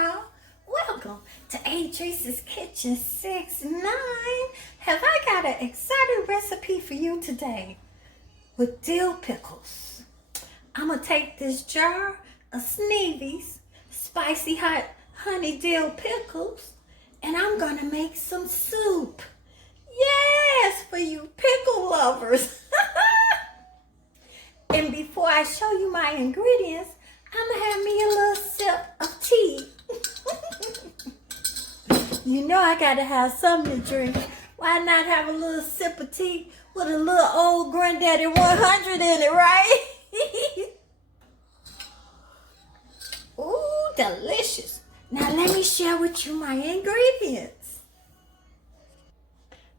y'all. Welcome to Adrice's Kitchen 69. Have I got an exciting recipe for you today with dill pickles. I'm going to take this jar of Sneevy's Spicy Hot Honey Dill Pickles and I'm going to make some soup. Yes, for you pickle lovers. And before I show you my ingredients, I'm going to have me a little sip of tea. You know I got to have something to drink. Why not have a little sip of tea with a little old granddaddy 100 in it, right? Ooh, delicious. Now let me share with you my ingredients.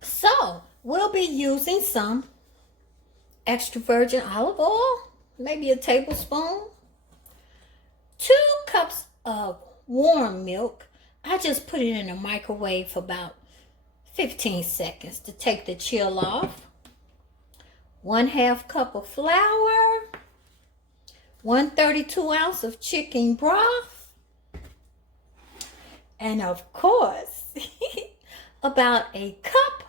So, we'll be using some extra virgin olive oil, maybe a tablespoon, 2 cups of warm milk. I just put it in the microwave for about 15 seconds to take the chill off. 1/2 cup of flour, 1/32 ounce of chicken broth, and of course, about a cup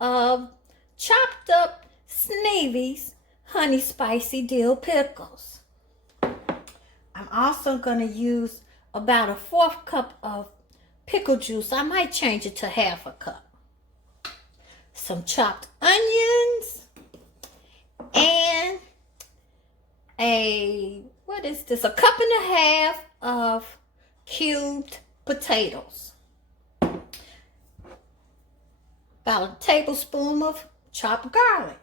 of chopped up Sneevy's Honey Spicy Dill Pickles. I'm also going to use about a 1/4 cup of pickle juice. I might change it to 1/2 cup. Some chopped onions and a 1.5 cups of cubed potatoes. About a tablespoon of chopped garlic.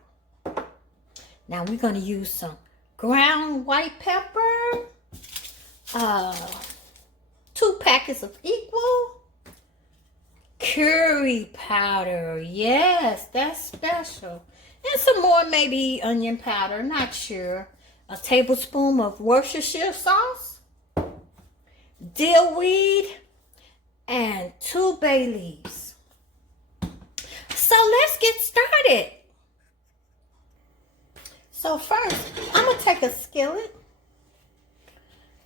Now we're going to use some ground white pepper, 2 packets of equal curry powder. Yes, that's special. And some more, maybe onion powder, not sure. A tablespoon of Worcestershire sauce, dillweed, and 2 bay leaves. So let's get started. So first, I'm going to take a skillet.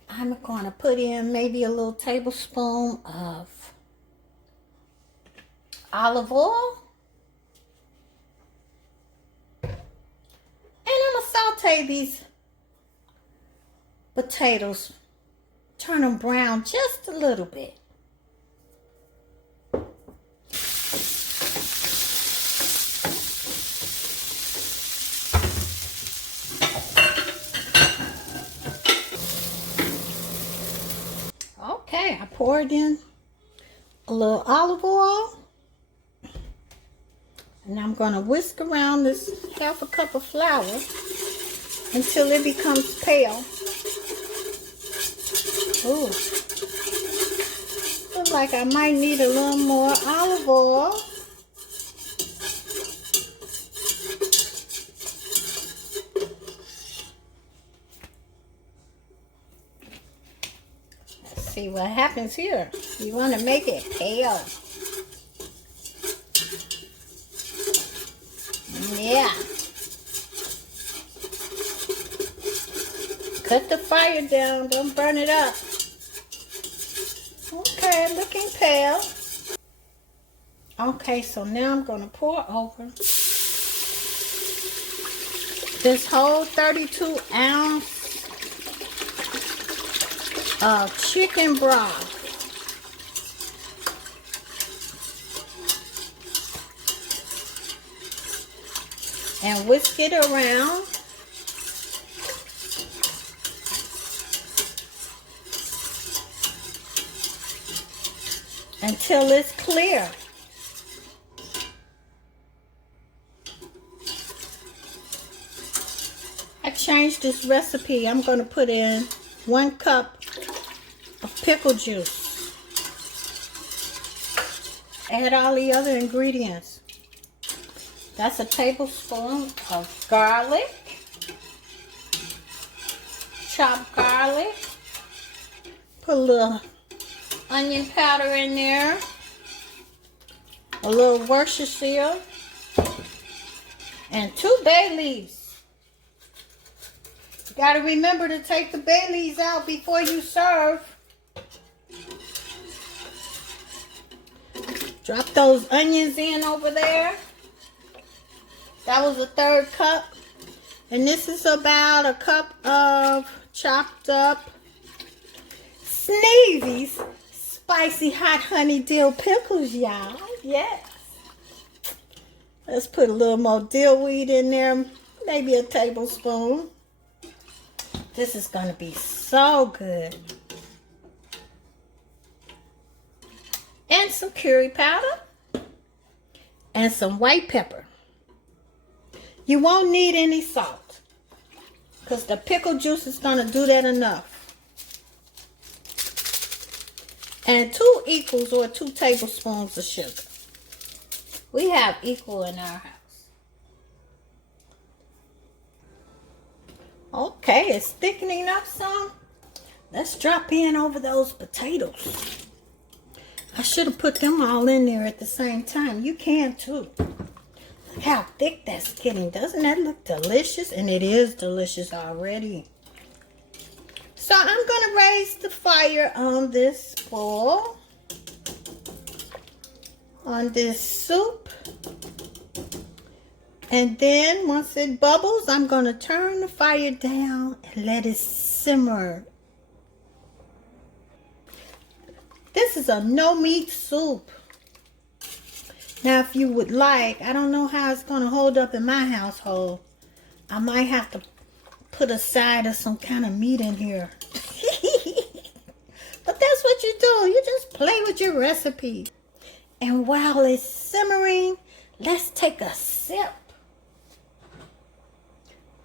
I'm going to put in maybe a little tablespoon of olive oil. And I'm going to saute these potatoes. Turn them brown just a little bit. Okay, I poured in a little olive oil. And I'm going to whisk around this 1/2 cup of flour until it becomes pale. Ooh. Looks like I might need a little more olive oil. Let's see what happens here. You want to make it pale. Yeah. Cut the fire down. Don't burn it up. Okay, looking pale. Okay, so now I'm going to pour over this whole 32 ounce of chicken broth. And whisk it around until it's clear. I changed this recipe. I'm going to put in 1 cup of pickle juice. Add all the other ingredients. That's a tablespoon of garlic, chopped garlic. Put a little onion powder in there, a little Worcestershire, and 2 bay leaves. You got to remember to take the bay leaves out before you serve. Drop those onions in over there. That was a 1/3 cup. And this is about a cup of chopped up Sneevy's Spicy Hot Honey Dill Pickles, y'all. Yes. Let's put a little more dillweed in there. Maybe a tablespoon. This is going to be so good. And some curry powder. And some white pepper. You won't need any salt, because the pickle juice is going to do that enough. And 2 equals or 2 tablespoons of sugar. We have equal in our house. Okay, it's thickening up some. Let's drop in over those potatoes. I should have put them all in there at the same time. You can too. Look how thick that's getting. Doesn't that look delicious? And it is delicious already. So I'm going to raise the fire on this bowl. On this soup. And then once it bubbles, I'm going to turn the fire down and let it simmer. This is a no meat soup. Now, if you would like, I don't know how it's going to hold up in my household. I might have to put a side of some kind of meat in here. But that's what you do. You just play with your recipe. And while it's simmering, let's take a sip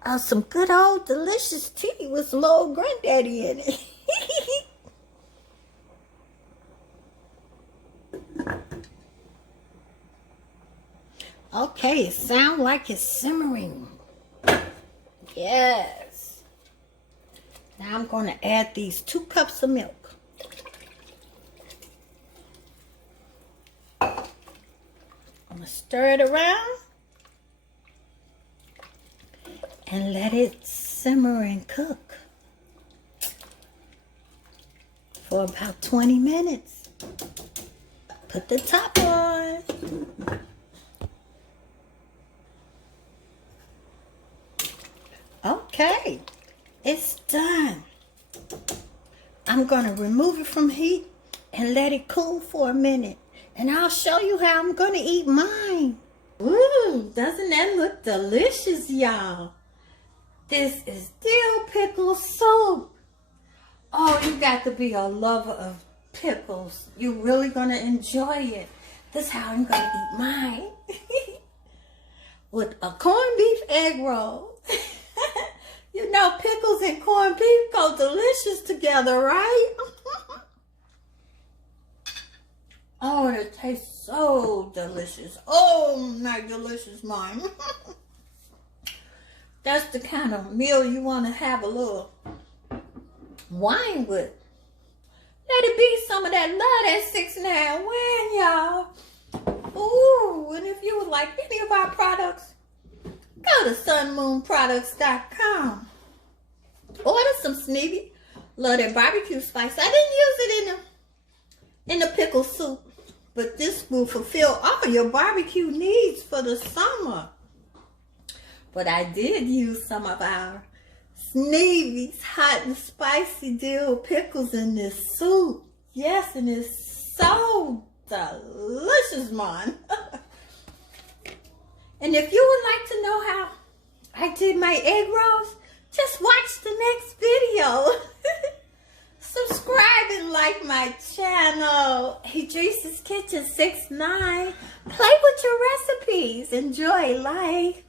of some good old delicious tea with some old granddaddy in it. Okay, it sounds like it's simmering. Yes. Now I'm going to add these 2 cups of milk. I'm going to stir it around and let it simmer and cook for about 20 minutes. Put the top on. Okay, it's done. I'm going to remove it from heat and let it cool for a minute. And I'll show you how I'm going to eat mine. Ooh, doesn't that look delicious, y'all? This is dill pickle soup. Oh, you got to be a lover of pickles. You're really going to enjoy it. This is how I'm going to eat mine. With a corned beef egg roll. You know, pickles and corned beef go delicious together, right? Oh, it tastes so delicious. Oh, my delicious mine. That's the kind of meal you want to have a little wine with. Let it be some of that love, that 6 9 wine, y'all. Ooh, and if you would like any of our products, go to sunmoonproducts.com. Order some Sneevy. Love that barbecue spice. I didn't use it in the pickle soup, but this will fulfill all your barbecue needs for the summer. But I did use some of our Sneevy's hot and spicy dill pickles in this soup. Yes, and it's so delicious, man. And if you would like to know how I did my egg rolls, just watch the next video. Subscribe and like my channel. Idris's Kitchen 6 9. Play with your recipes. Enjoy life.